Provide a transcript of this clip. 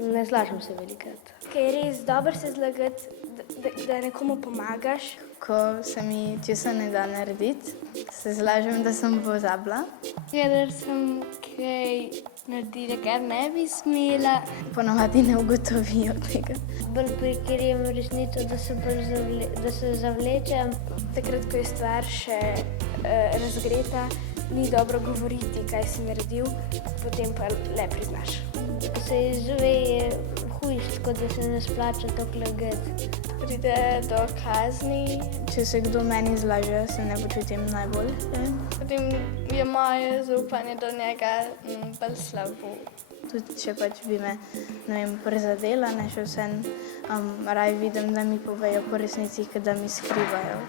Ne zlažem se velikokrat. Ker je res dobro se zlagati, da nekomu pomagaš. Ko se mi česa ne da narediti, se zlažem, da sem pozabila. Ker sem kaj naredila, kar ne bi smela. Ponavadi ne ugotovijo tega. Bolj prikrijem resnico, da se zavlečem. Takrat, ko je stvar še razgreta, ni dobro govoriti, kaj si naredil, potem pa le priznaš. Ko se izve, je hujš, tako da se ne splača toliko lagati. Pride do kazni. Če se kdo meni zlaže, se ne počutim najbolj. Potem je moje zaupanje do njega bolj slabo. Tudi če pač bi me, ne vem, prizadela, še vseeno raje vidim, da mi povejo po resnici, kot da mi skrivajo.